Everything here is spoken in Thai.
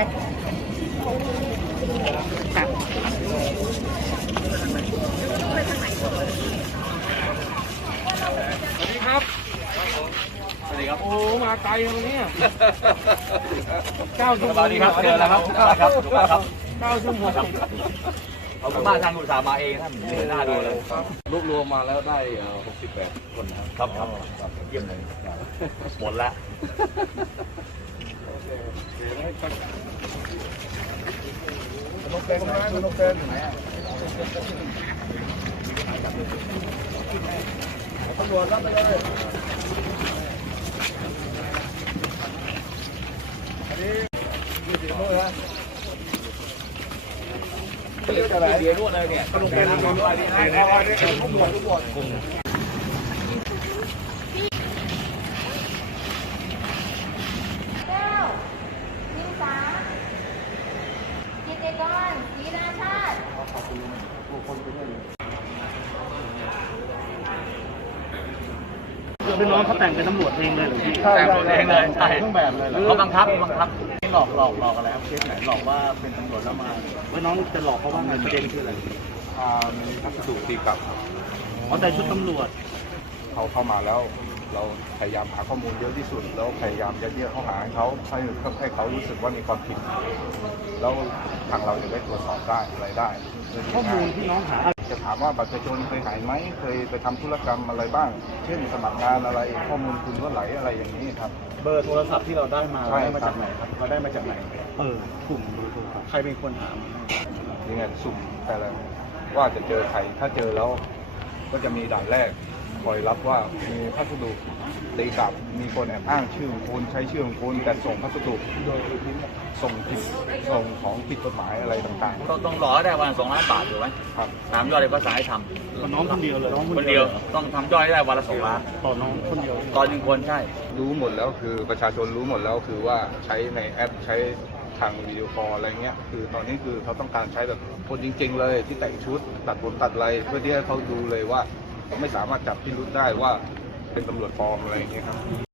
ครัสวัสดีครับ สวัสดีครับ โอ้ มาไกลนะวันนี้เก้าชั่วโมงสวัสครับเจอแล้วครับครับครับเก้าชั่วโมงเอาบ้านทางอุตสาหมาเองท่านหน้าดูเลยรวบรวมมาแล้วได้ 68 คนครับครับครับเยี่ยมเลยหมดละ ตำรวจรับไปเลยอันนี้มีสีม่วงนะเรียกอะไรเบียร์นวดเลยเนี่ยนกเป็นนกเป็นอ๋อนี่ทุกหมวดทุกหมวด แก้วนิสากิติกรศรีราชาติ คือน้องเขาแต่งเป็นตำรวจเองเลยหรือพี่แต่งตัวเองเลยใช่เครื่องแบบเลยเหรอเขาบังคับบังคับหลอกหลอกหลอกอะไรครับเคสไหนหลอกว่าเป็นตำรวจแล้วมาว่าน้องจะหลอกเขาว่าไงประเด็นคืออะไรอ่ามีพัสดุตีกลับอ๋อแต่ชุดตำรวจเขาเข้ามาแล้ว เราพยายามหาข้อมูลเยอะที่สุด แล้วพยายามยัดเยียดข้อหาให้เขาให้ให้เขารู้สึกว่ามีความผิด แล้วทางเราจะได้ตรวจสอบได้อะไรได้ข้อมูลที่น้องหาจะถามว่าบัตรประชาชนเคยหายไหมเคยไปทำธุรกรรมอะไรบ้าง เช่นสมัครงานอะไรข้อมูลคุณว่าไหลอะไรอย่างนี้ครับ เบอร์โทรศัพท์ที่เราได้มาใช่เราได้มาครัจากบไหนครับเราได้มาจากไหนเออกลุ่มเบอร์โทรศัพท์ใครเป็นคนหามาให้ยังไงสุ่มแต่ละว่าจะเจอใครถ้าเจอแล้วก็จะมีด่านแรก คอยรับว่ามีพัสดุตีกลับมีคนแอบอ้างชื่อของคุณใช้ชื่อของคุณแต่ส่งพัสดุโดยส่งผิดส่งของผิดกฎหมายอะไรต่างต้องต้องหล่อให้ได้วันสองล้านบาทถูกไหมๆ ครับ ตามยอดเอกสารให้ทน้องคนเดียวเลยน้องำคนเดียวต้องทำยอดให้ได้วันละสองล้านต่อน้องคนเดียว ตอนหนึ่งคนใช่ รู้หมดแล้วคือประชาชนรู้หมดแล้วคือว่าใช้ในแอปใช้ทางวิดีโอคอลอะไรเงี้ย คือตอนนี้คือเขาต้องการใช้แบบคนจริง ๆ เลยที่แต่งชุดตัดผมตัดอะไรเพื่อที่ให้เขาดูเลยว่า ไม่สามารถจับพิรุษได้ว่าเป็นตำรวจปลอมอะไรอย่างเงี้ยครับ